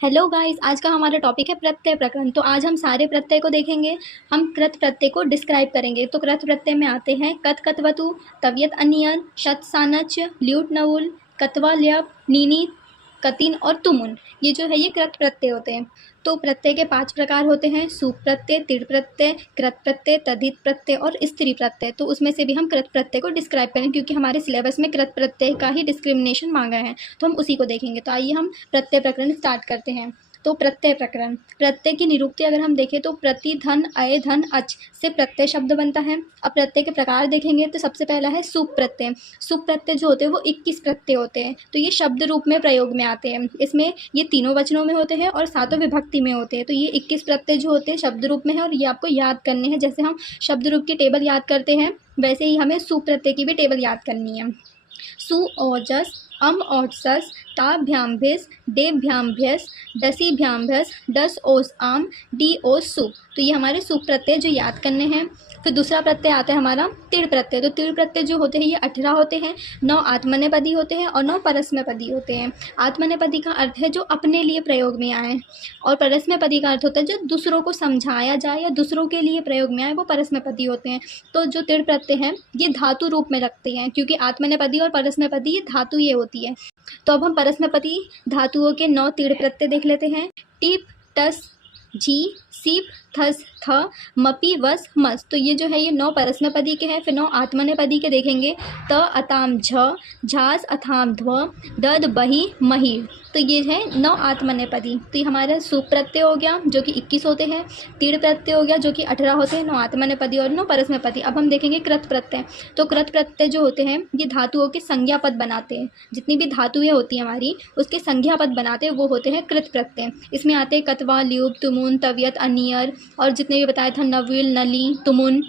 Hello guys, आज का हमारा टॉपिक है प्रत्यय प्रकरण। तो आज हम सारे प्रत्यय को देखेंगे। हम कृत प्रत्यय को डिस्क्राइब करेंगे। तो कृत प्रत्यय में आते हैं कत कतवतु, तवियत अनियन, शत सानच, ल्यूट नवुल, कतवा ल्यप, नीनी कतिन और तुमुन। ये जो है ये कृत प्रत्यय होते हैं। तो प्रत्यय के 5 प्रकार होते हैं: सूप प्रत्यय, तिड़ प्रत्यय, कृत प्रत्यय, तद्धित प्रत्यय और स्त्री प्रत्यय। तो उसमें से भी हम कृत प्रत्यय को डिस्क्राइब करें क्योंकि हमारे सिलेबस में कृत प्रत्यय का ही डिस्क्रिमिनेशन मांगा है, तो हम उसी को देखेंगे। तो आइए हम प्रत्यय प्रकरण स्टार्ट करते हैं। तो प्रत्यय प्रकरण, प्रत्यय की निरूक्ति अगर हम देखें तो प्रति, धन, अय, धन, अच से प्रत्यय शब्द बनता है। अब प्रत्यय के प्रकार देखेंगे तो सबसे पहला है सुप प्रत्यय। सुप प्रत्यय जो होते हैं वो 21 प्रत्यय होते हैं। तो ये शब्द रूप में प्रयोग में आते हैं। इसमें ये तीनों वचनों में होते हैं और सातों विभक्ति में होते हैं। तो ये 21 प्रत्यय जो होते हैं शब्द रूप में है और ये आपको याद करने हैं। जैसे हम शब्द रूप की टेबल याद करते हैं वैसे ही हमें सुप प्रत्यय की भी टेबल याद करनी है। सु ओजस, अम ओजस, ताभ्याम भिस, डेभ्याम भ्यस, डसीभ्याम भ्यस, डस ओस आम, डी ओस सुप। तो ये हमारे सुप प्रत्यय जो याद करने हैं। फिर दूसरा प्रत्यय आता है हमारा तिड़ प्रत्यय। तो तिड़ प्रत्यय जो होते हैं ये 18 होते हैं। 9 आत्मनेपदी होते हैं और 9 परस्मैपदी होते हैं। आत्मनेपदी का अर्थ है जो अपने लिए प्रयोग में आए और परस्मैपदी का अर्थ होता है जो दूसरों को समझाया जाए या दूसरों के लिए प्रयोग में आए, वो परस्मैपदी होते हैं। तो जो तिड़ प्रत्यय हैं ये धातु रूप में रखते हैं क्योंकि आत्मनेपदी और परस्मैपदी ये धातु ये होती है। तो अब हम परस्मैपदी धातुओं के 9 तिड़ प्रत्यय देख लेते हैं। टिप, टस, जी, सीप, थस, थ, मपी, वस, मस। तो ये जो है ये 9 परस्मैपदी के हैं। फिर 9 आत्मनेपदी के देखेंगे। त, अताम, झ, झास, अथाम, ध्व, दद, बही, मही। तो ये है 9 आत्मनेपदी। तो ये हमारा सुप प्रत्यय हो गया जो कि 21 होते हैं। तीड़ प्रत्यय हो गया जो कि 18 होते हैं। 9 आत्मनेपदी और 9 परस्मैपदी। अब हम देखेंगे कृत प्रत्यय। तो कृत प्रत्यय जो होते हैं ये धातुओं के संज्ञा पद बनाते हैं। जितनी भी धातुएं होती हैं हमारी उसके संज्ञा पद बनाते हैं वो होते हैं कृत प्रत्यय। इसमें आते हैं कतवा, ल्यूब, तुमुन, तवियत, अनियर और जितने भी बताया था नविल, नली, तुमुन,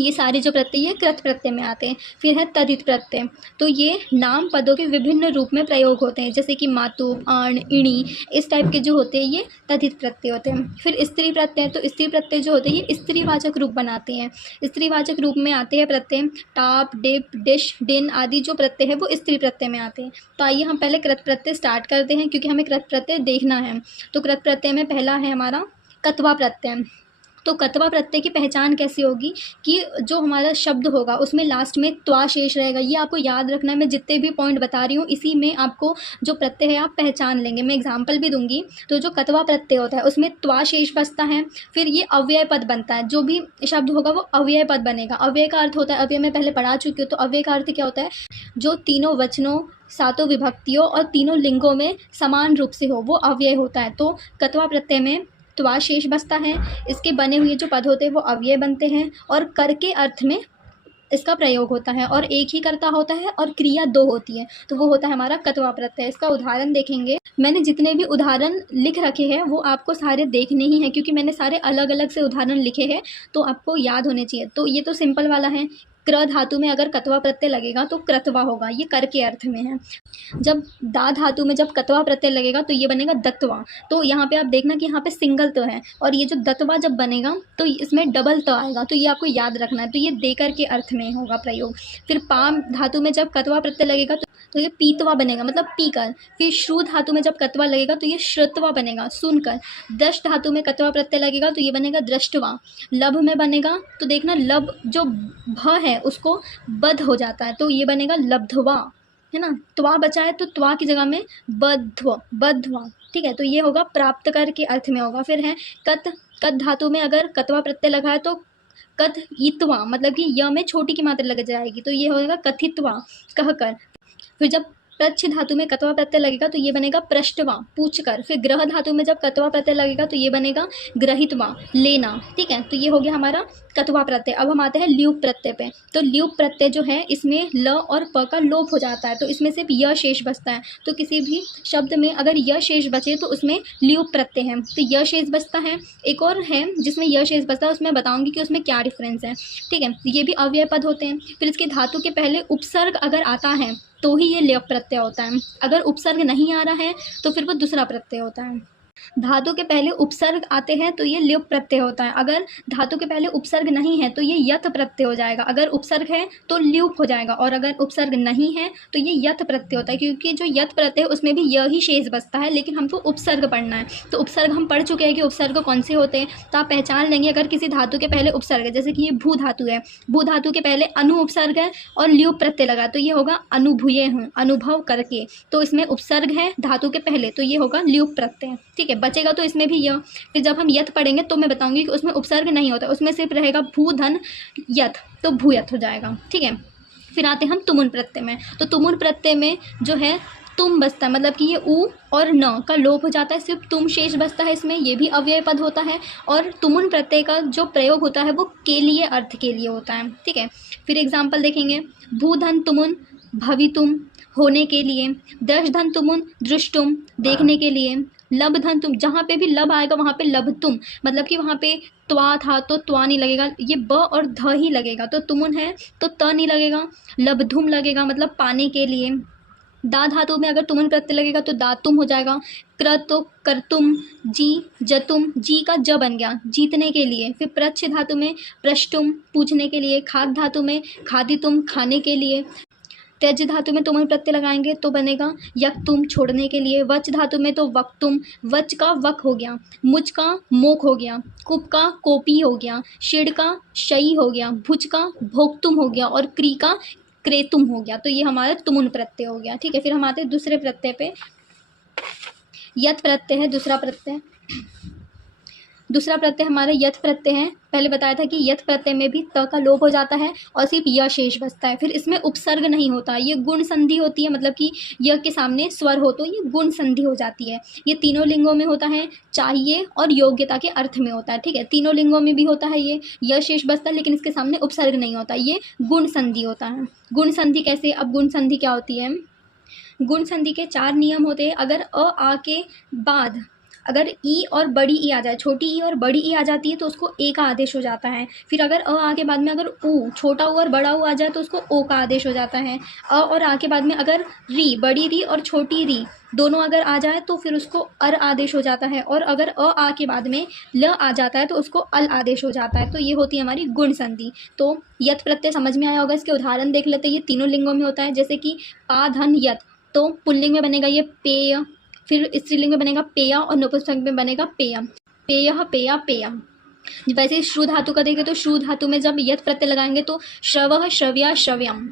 ये सारे जो प्रत्यय ये कृत प्रत्यय में आते हैं। फिर है तद्धित प्रत्यय। तो ये नाम पदों के विभिन्न रूप में प्रयोग होते हैं जैसे कि मातु, आण, इणी, इस टाइप के जो होते हैं ये तद्धित प्रत्यय होते हैं। फिर स्त्री प्रत्यय। तो स्त्री प्रत्यय जो होते हैं ये स्त्रीवाचक रूप बनाते हैं। स्त्रीवाचक रूप में आते हैं प्रत्यय टाप, डिप, डिश, डिन आदि जो प्रत्यय है वो स्त्री प्रत्यय में आते हैं। तो आइए हम पहले कृत प्रत्यय स्टार्ट करते हैं क्योंकि हमें कृत प्रत्यय देखना है। तो कृत प्रत्यय में पहला है हमारा कत्वा प्रत्यय। तो कत्वा प्रत्यय की पहचान कैसी होगी कि जो हमारा शब्द होगा उसमें लास्ट में त्वा शेष रहेगा। ये आपको याद रखना है। मैं जितने भी पॉइंट बता रही हूँ इसी में आपको जो प्रत्यय है आप पहचान लेंगे। मैं एग्जाम्पल भी दूंगी। तो जो कत्वा प्रत्यय होता है उसमें त्वा शेष बचता है। फिर ये अव्यय पद बनता है। जो भी शब्द होगा वो अव्यय पद बनेगा। अव्यय का अर्थ होता है, अव्यय में पहले पढ़ा चुकी हूँ, तो अव्यय का अर्थ क्या होता है? जो तीनों वचनों, सातों विभक्तियों और तीनों लिंगों में समान रूप से हो वो अव्यय होता है। तो कत्वा प्रत्यय में त्वा शेष बचता है। इसके बने हुए जो पद होते हैं वो अव्यय बनते हैं और कर के अर्थ में इसका प्रयोग होता है और एक ही कर्ता होता है और क्रिया 2 होती है। तो वो होता है हमारा कत्वा प्रत्यय। इसका उदाहरण देखेंगे। मैंने जितने भी उदाहरण लिख रखे हैं वो आपको सारे देखने ही हैं क्योंकि मैंने सारे अलग अलग से उदाहरण लिखे हैं तो आपको याद होने चाहिए। तो ये तो सिंपल वाला है। क्र धातु में अगर कत्वा प्रत्यय लगेगा तो कृतवा होगा, ये कर के अर्थ में है। जब दा धातु में जब कत्वा प्रत्यय लगेगा तो ये बनेगा दत्वा। तो यहाँ पे आप देखना कि यहाँ पे सिंगल त है और ये जो दत्वा जब बनेगा तो इसमें डबल त आएगा। तो ये आपको याद रखना है। तो ये देकर के अर्थ में होगा प्रयोग। फिर पाम धातु में जब कत्वा प्रत्यय लगेगा तो ये पीतवा बनेगा, मतलब पीकर। फिर श्रु धातु में जब कत्वा लगेगा तो ये श्रुतवा बनेगा, सुनकर। दश धातु में कत्वा प्रत्यय लगेगा तो ये बनेगा दृष्टवा। लभ में बनेगा तो देखना लब जो भ है उसको बध हो जाता है तो ये बनेगा लब्धवा, है ना। त्वा बचा है तो त्वा की जगह में बध्व, बध्वा। ठीक है, तो ये होगा प्राप्त कर के अर्थ में होगा। फिर है कत। कत धातु में अगर कत्वा प्रत्यय लगा है तो कथ इत्वा, मतलब कि य में छोटी की मात्रा लग जाएगी तो ये होगा कथित्वा, कहकर। फिर जब प्रच्छ धातु में कत्वा प्रत्यय लगेगा तो ये बनेगा पृष्ठवा, पूछ कर। फिर ग्रह धातु में जब कत्वा प्रत्यय लगेगा तो ये बनेगा ग्रहितवा, लेना। ठीक है, तो ये हो गया हमारा कत्वा प्रत्यय। अब हम आते हैं ल्यूप प्रत्यय पे। तो ल्यूप प्रत्यय जो है इसमें ल और प का लोप हो जाता है तो इसमें सिर्फ य शेष बचता है। तो किसी भी शब्द में अगर य शेष बचे तो उसमें ल्यूप प्रत्यय है। तो य शेष बचता है। एक और है जिसमें य शेष बचता है, उसमें बताऊंगी कि उसमें क्या डिफरेंस है। ठीक है, ये भी अव्यय पद होते हैं। फिर इसके धातु के पहले उपसर्ग अगर आता है तो ही ये ल्यप प्रत्यय होता है। अगर उपसर्ग नहीं आ रहा है तो फिर वो दूसरा प्रत्यय होता है। धातु के पहले उपसर्ग आते हैं तो ये ल्युप्त प्रत्यय होता है। अगर धातु के पहले उपसर्ग नहीं है तो ये यत प्रत्यय हो जाएगा। अगर उपसर्ग है तो ल्युप हो जाएगा, और अगर उपसर्ग नहीं है तो ये यत प्रत्यय होता है, क्योंकि जो यत प्रत्यय है उसमें भी य ही शेष बचता है, लेकिन हमको उपसर्ग पढ़ना है। तो उपसर्ग हम पढ़ चुके हैं कि उपसर्ग कौन से होते हैं, तो आप पहचान लेंगे अगर किसी धातु के पहले उपसर्ग है। जैसे कि ये भू धातु है, भू धातु के पहले अनु उपसर्ग है और ल्युप प्रत्यय लगा, तो ये होगा अनुभूये हूँ, अनुभव करके। तो इसमें उपसर्ग है धातु के पहले, तो ये होगा ल्युप प्रत्यय। ठीक है, बचेगा तो इसमें भी य। फिर जब हम यत पढ़ेंगे तो मैं बताऊंगी कि उसमें उपसर्ग नहीं होता, उसमें सिर्फ रहेगा भू धन यत, तो भूयत हो जाएगा। ठीक है, फिर आते हैं हम तुमुन प्रत्यय में। तो तुमुन प्रत्यय में जो है तुम बचता है, मतलब कि ये उ और न का लोप हो जाता है, सिर्फ तुम शेष बचता है इसमें, ये भी अव्यय पद होता है। और तुमुन प्रत्यय का जो प्रयोग होता है वो के लिए, अर्थ के लिए होता है। ठीक है, फिर एग्जाम्पल देखेंगे। भूधन तुमुन भवितुम, होने के लिए। दर्शधन तुमुन दृष्टुम, देखने के लिए। लब धन तुम, जहाँ पे भी लब आएगा वहाँ पे लब तुम, मतलब कि वहाँ पे त्वा था तो त्वा नहीं लगेगा, ये ब और ध ही लगेगा। तो तुमुन है तो त नहीं लगेगा, लबधुम लगेगा, मतलब पाने के लिए। दा धातु में अगर तुमुन प्रत्यय लगेगा तो दातुम हो जाएगा। क्र तो करतुम, जी जतुम, जी का ज बन गया, जीतने के लिए। फिर प्रच्छ धातु में प्रष्टुम, पूछने के लिए। खाद धातु में खादितुम, खाने के लिए। त्यज धातु में तुमुन प्रत्यय लगाएंगे तो बनेगा यक्तुम, छोड़ने के लिए। वच धातु में तो वक्तुम, वच का वक हो गया। मुच का मोक हो गया। कुप का कोपी हो गया। षिड़ का शयी हो गया। भुज का भोक्तुम हो गया, और क्री का क्रेतुम हो गया। तो ये हमारा तुमुन प्रत्यय हो गया। ठीक है, फिर हम आते हैं दूसरे प्रत्यय पे। यत प्रत्यय है दूसरा प्रत्यय। दूसरा प्रत्यय हमारा यथ प्रत्यय है। पहले बताया था कि यथ प्रत्यय में भी त का लोप हो जाता है और सिर्फ य शेष बचता है। फिर इसमें उपसर्ग नहीं होता, ये गुण संधि होती है, मतलब कि य के सामने स्वर हो तो ये गुण संधि हो जाती है। ये तीनों लिंगों में होता है, चाहिए और योग्यता के अर्थ में होता है। ठीक है, तीनों लिंगों में भी होता है ये, य शेष बचता है लेकिन इसके सामने उपसर्ग नहीं होता, ये गुण संधि होता है। गुण संधि कैसे, अब गुण संधि क्या होती है? गुण संधि के 4 नियम होते हैं। अगर अ आ के बाद अगर ई और बड़ी ई आ जाए, छोटी ई और बड़ी ई आ जाती है तो उसको ए का आदेश हो जाता है। फिर अगर अ आ के बाद में अगर उ, छोटा उ और बड़ा उ आ जाए तो उसको ओ का आदेश हो जाता है। अ और आ के बाद में अगर री, बड़ी री और छोटी री दोनों अगर आ जाए तो फिर उसको अर आदेश हो जाता है। और अगर अ आ के बाद में ल आ जाता है तो उसको अल आदेश हो जाता है। तो ये होती है हमारी गुण संधि। तो यत प्रत्यय समझ में आया होगा, इसके उदाहरण देख लेते हैं। ये तीनों लिंगों में होता है, जैसे कि पा धन यत, तो पुल्लिंग में बनेगा ये पेय, फिर स्त्रीलिंग में बनेगा पेया, और नपुंसक में बनेगा पेयम, पेयः पेया पेयम। वैसे ही श्रु धातु का देखें तो श्रु धातु में जब यत प्रत्यय लगाएंगे तो श्रवः श्रव्या श्रव्यम।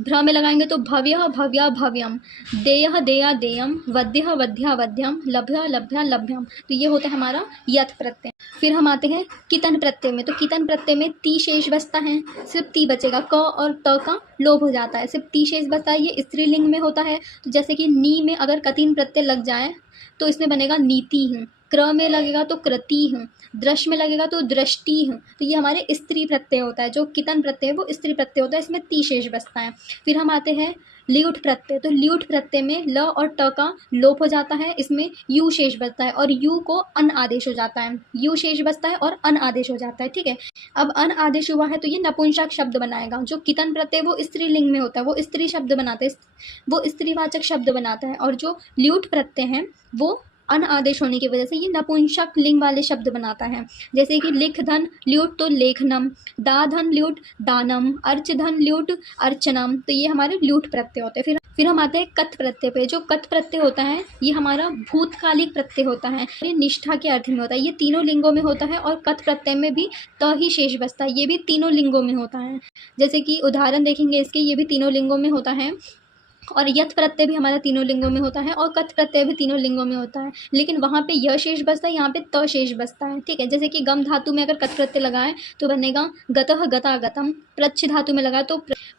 भ्र में लगाएंगे तो भव्यः भव्या भव्यम। देयः देया देयम। वध्यः वध्या वध्यम। लभ्य लभ्या लभ्यम। तो ये होता है हमारा यत प्रत्यय। फिर हम आते हैं कितन प्रत्यय में। तो कितन प्रत्यय में ती शेष बचता है, सिर्फ ती बचेगा, क और त का लोप हो जाता है, सिर्फ ती शेष बचता है। ये स्त्रीलिंग में होता है, तो जैसे कि नी में अगर कतीन प्रत्यय लग जाए तो इसमें बनेगा नीति हूँ। क्र में लगेगा तो कृति हूँ। दृश में लगेगा तो दृष्टि हूँ। तो ये हमारे स्त्री प्रत्यय होता है। जो कितन प्रत्यय है वो स्त्री प्रत्यय होता है, इसमें ती शेष बचता है। फिर हम आते हैं ल्यूट प्रत्यय। तो ल्यूट प्रत्यय में ल और ट का लोप हो जाता है, इसमें यू शेष बचता है, और यू को अन आदेश हो जाता है। यू शेष बचता है और अन आदेश हो जाता है। ठीक है, अब अन आदेश हुआ है तो ये नपुंसक शब्द बनाएगा। जो कितन प्रत्यय वो स्त्रीलिंग में होता है, वो स्त्री शब्द बनाते हैं, वो स्त्रीवाचक शब्द बनाता है। और जो ल्यूट प्रत्यय है वो अन आदेश होने की वजह से ये नपुंसक लिंग वाले शब्द बनाता है। जैसे कि लिख धन ल्यूट तो लेखनम, दा धन ल्यूट दानम, अर्च धन ल्यूट अर्चनम। तो ये हमारे ल्यूट प्रत्यय होते हैं। फिर हम आते हैं कत प्रत्यय पे। जो कत प्रत्यय होता है ये हमारा भूतकालिक प्रत्यय होता है, ये निष्ठा के अर्थ में होता है। ये तीनों लिंगों में होता है, और कत प्रत्यय में भी त ही शेष बचता है, ये भी तीनों लिंगों में होता है। जैसे कि उदाहरण देखेंगे इसके, ये भी तीनों लिंगों में होता है। और यत प्रत्यय भी हमारा तीनों लिंगों में होता है, और कथ प्रत्यय भी तीनों लिंगों में होता है, लेकिन वहाँ पे य शेष बचता है, यहाँ पे त शेष बचता है। ठीक है, जैसे कि गम धातु में अगर कथ प्रत्यय लगाए तो बनेगा गतः गता गतम। प्रच्छ धातु में लगाए तो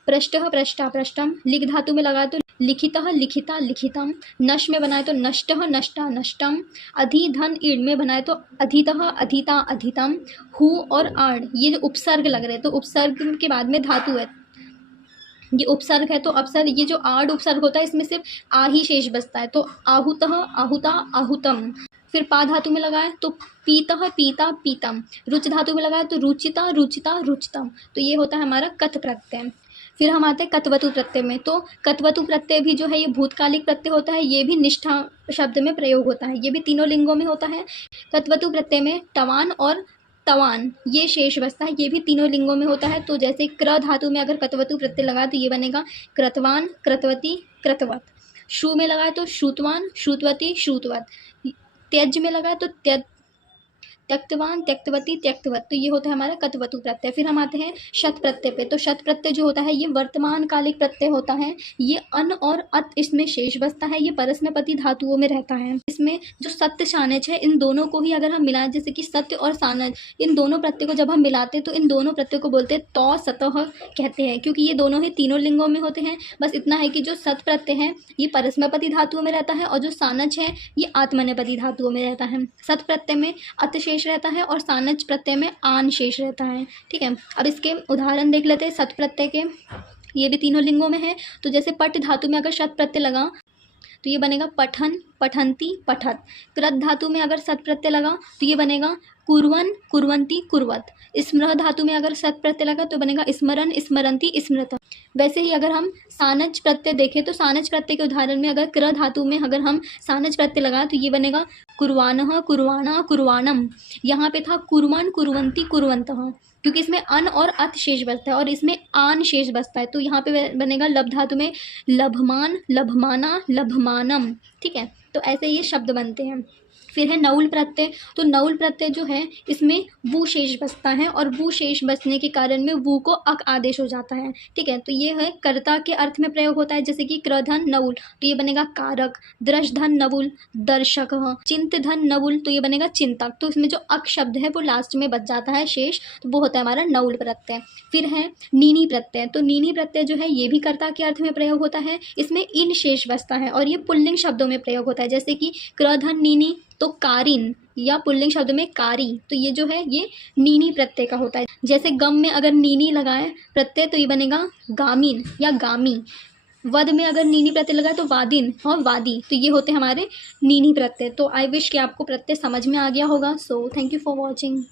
पृष्ठः पृष्ठा पृष्ठम। लिख धातु में लगाए तो लिखितः लिखिता लिखितम। नश में बनाए तो नष्टः नष्टा नष्टम। अधि धन ईड में बनाए तो अधितः अधिता अधितम। हु और आड़ ये जो उपसर्ग लग रहे हैं, तो उपसर्ग के बाद में धातु है, ये उपसर्ग है तो अपसर्ग, ये जो आड़ उपसर्ग होता है इसमें सिर्फ आ ही शेष बचता है, तो आहुतः आहुता आहुतम। फिर पा धातु में लगाए तो पीतः पीता पीतम। रुच धातु में लगाए तो रुचिता रुचिता रुचितम। तो ये होता है हमारा कथ प्रत्यय। फिर हम आते हैं कत्वतु प्रत्यय में। तो कत्वतु प्रत्यय भी जो है ये भूतकालिक प्रत्यय होता है, ये भी निष्ठा शब्द में प्रयोग होता है, ये भी तीनों लिंगों में होता है। कत्वतु प्रत्यय में टवान और तवान ये शेष बचता है, ये भी तीनों लिंगों में होता है। तो जैसे क्र धातु में अगर कत्वतु प्रत्यय लगा तो ये बनेगा कृतवान, कृतवती, कृतवत। शु में लगाए तो श्रुतवान, श्रुतवती, श्रुतवत। त्यज में लगाए तो त्यक्तवान, त्यक्तवती, त्यक्तवत। तो ये होता है हमारा कत्वतु प्रत्यय। फिर हम आते हैं शत प्रत्यय पे। तो शत प्रत्यय जो होता है ये वर्तमान कालिक प्रत्यय होता है, ये अन और अत इसमें शेष बचता है, ये परस्मैपदी धातुओं में रहता है। इसमें जो सत्य सानज है इन दोनों को ही अगर हम मिलाएं, जैसे कि सत्य और सानज, इन दोनों प्रत्यय को जब हम मिलाते हैं तो इन दोनों प्रत्यय को बोलते हैं तौ सतह कहते हैं, क्योंकि ये दोनों ही तीनों लिंगों में होते हैं। बस इतना है कि जो सत प्रत्यय है ये परस्मैपदी धातुओं में रहता है और जो सानज है ये आत्मनेपदी धातुओं में रहता है। सत प्रत्यय में अत शेष रहता है और सानज प्रत्यय में आन शेष रहता है। ठीक है, अब इसके उदाहरण देख लेते हैं सत प्रत्यय के। ये भी तीनों लिंगों में है। तो जैसे पट धातु में अगर शत प्रत्यय लगा तो ये बनेगा पठन, पठंती, पठत। कृत धातु में अगर सत प्रत्यय लगा तो ये बनेगा कुर्वन्, कुर्वन्ति, कुर्वत। स्मृह धातु में अगर सत प्रत्यय लगा तो बनेगा स्मरन्, स्मरन्ति, स्मृत। वैसे ही अगर हम सानज प्रत्यय देखें तो सानज प्रत्यय के उदाहरण में अगर क्र धातु में अगर हम सानज प्रत्यय लगा तो ये बनेगा कुर्वाणः, कुर्वाणा, कुर्वाणम। यहाँ पे था कुर्वन्, कुर्वन्ति, कुर्वन्तः, क्योंकि इसमें अन और अत शेष बचता है और इसमें आन शेष बचता है। तो यहाँ पे बनेगा लब धातु में लभमान, लभमाना, लभमानम। ठीक है, तो ऐसे ये शब्द बनते हैं। फिर है नऊल प्रत्यय। तो नऊल प्रत्यय जो है इसमें वू शेष बचता है और वू शेष बचने के कारण में वू को अक आदेश हो जाता है। ठीक है, तो ये है कर्ता के अर्थ में प्रयोग होता है, जैसे कि क्रधन नवुल तो ये बनेगा कारक, दृश धन नवुल दर्शक, चिंत धन नवुल तो ये बनेगा चिंतक। तो इसमें जो अक शब्द है वो लास्ट में बच जाता है शेष, तो वो होता है हमारा नऊल प्रत्यय। फिर है नीनी प्रत्यय। तो नीनी प्रत्यय जो है ये भी कर्ता के अर्थ में प्रयोग होता है, इसमें इन शेष बचता है और ये पुल्लिंग शब्दों में प्रयोग होता है, जैसे कि क्रधन नीनी तो कारिन, या पुल्लिंग शब्द में कारी। तो ये जो है ये नीनी प्रत्यय का होता है। जैसे गम में अगर नीनी लगाए प्रत्यय तो ये बनेगा गामीन या गामी। वद में अगर नीनी प्रत्यय लगाए तो वादिन और वादी। तो ये होते हैं हमारे नीनी प्रत्यय। तो आई विश कि आपको प्रत्यय समझ में आ गया होगा। So thank you for watching.